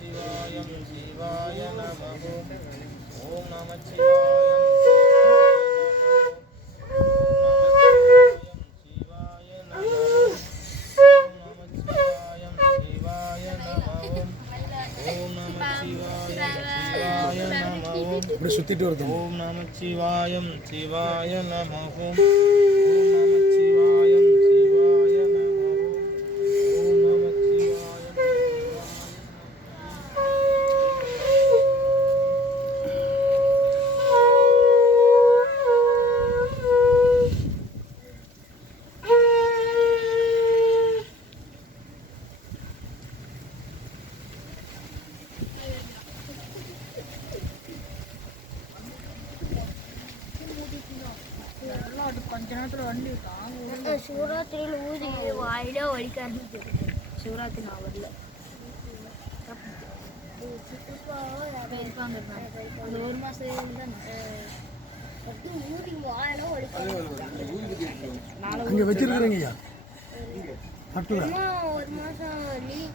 நமச்சிவாயம் சிவாய நமः. ஓம் நமச்சிவாயம் சிவாய நமः. ஓம் நமச்சிவாயம் சிவாய நமः. இப்படி சுத்திட்டு வருது. ஓம் நமச்சிவாயம் சிவாய நமः. கொஞ்ச நேரத்தில் வண்டி சிவராத்திரியில் ஊதி வாயிலே வலிக்க ஆரம்பிக்குது. சிவராத்திரி நான் வரல இருப்பாங்க அந்த ஒரு மாதம் ஊதி வாயில வலிக்க அங்கே வச்சிருக்கிறீங்கய்யா ஒரு மாதம் லீவ்